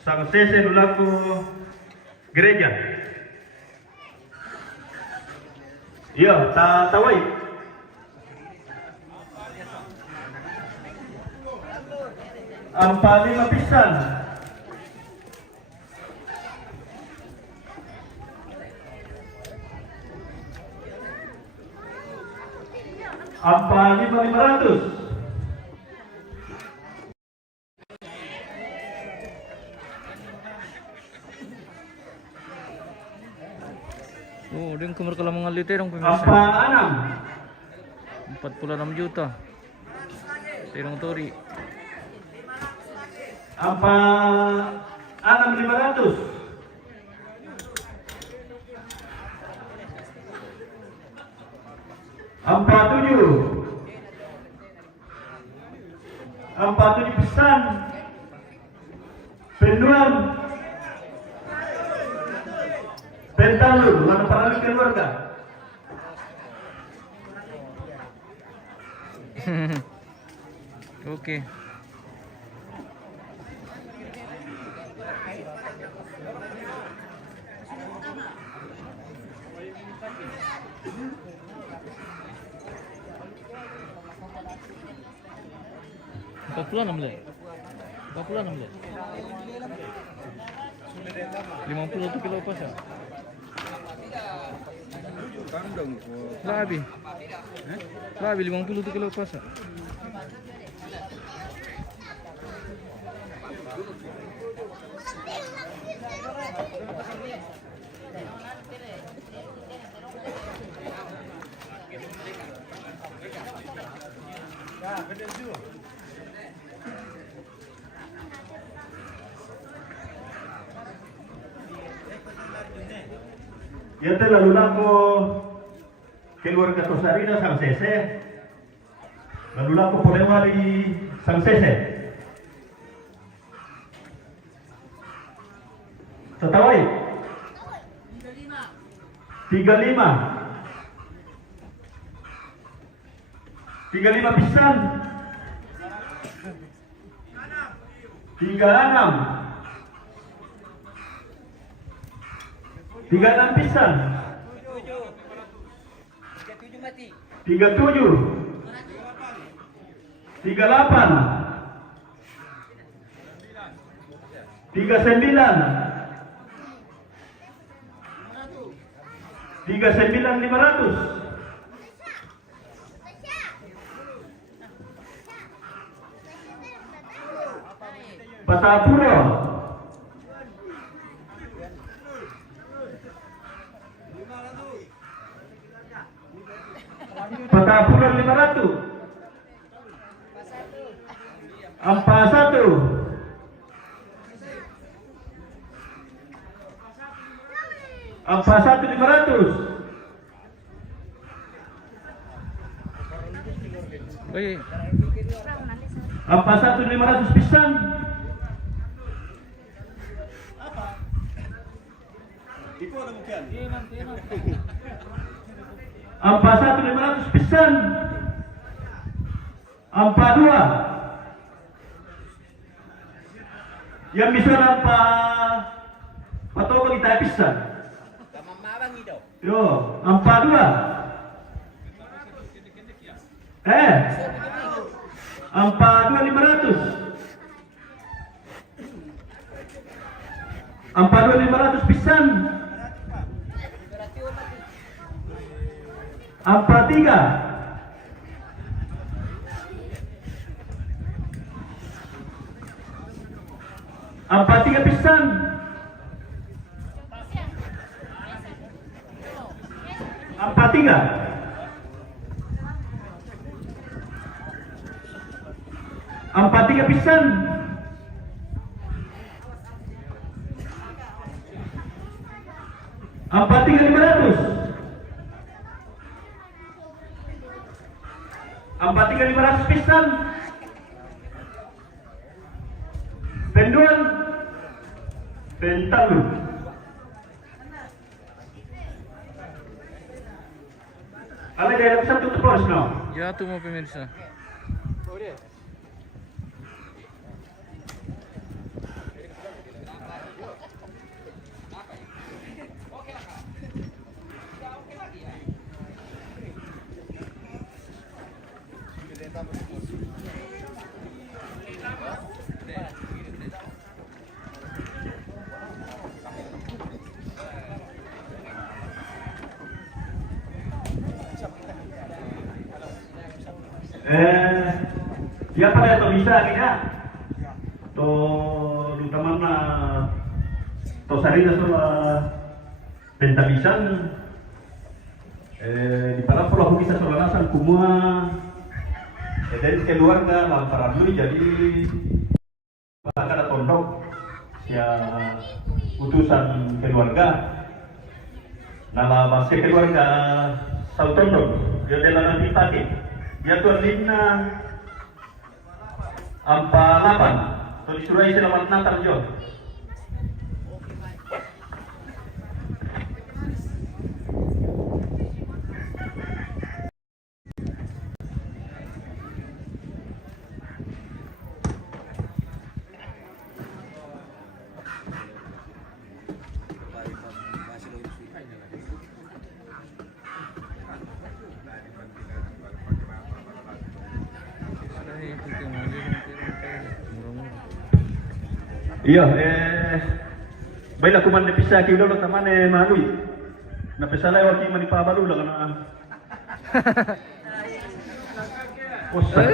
Sang Sese Lulaku gereja. Iya, tawai. Ampa 5 pisan. Ampa 5.500. Oh, din kumar ka lang mga liter ang pemirsa. Ampa 46 juta. Tirong tori. Ampa 6.500. Ampa 7. Ampa 7 pisan. Penduan. Pentalur, mana para keluarga? Okay. Empat puluh 50 kilo pas ya? Lebih 50 kilo pas ya? Ya te lalu lako keluarga Tosarina Sang Sese. Lalu lako problema di Sang Sese. Tatawai 35 pisan 36 pisan 37 38 39 500. Patapuro 500. Ampa 1. Ampa 1.500. Baik. Ampa 1.500 pisan. Ampa 1.500 pisan. Ampa 2. Yang bisa ampa patau bagi tayo pisan. Yo, ampa 2. Ampa 2.500. Ampa 2.500 pisan. Ampa 3. Ampa 3 pisan. Ampa 3. Ampa 3 pisan. Ampa 3.500. Ampa 3.500 pisan. Penduan. Pentalu. Kalau daerah pusat tutup pos no. Jatuh mau pemirsa. Dia pada to bisa kita. To terutama na to sarina sa pentabisan di para pulau bisa solanasan kumua dari keluarga lamparan dulu jadi ada tondok ya utusan keluarga nama bangsa keluarga Sautondo dia adalah nanti pakai dia tuan lina ampa lapan to disuruh selamat Natal jo. Iya, baiklah kuman dipisah kau dulu teman malui. Napisah lewat kau mani pabalu lah kana. Kosak.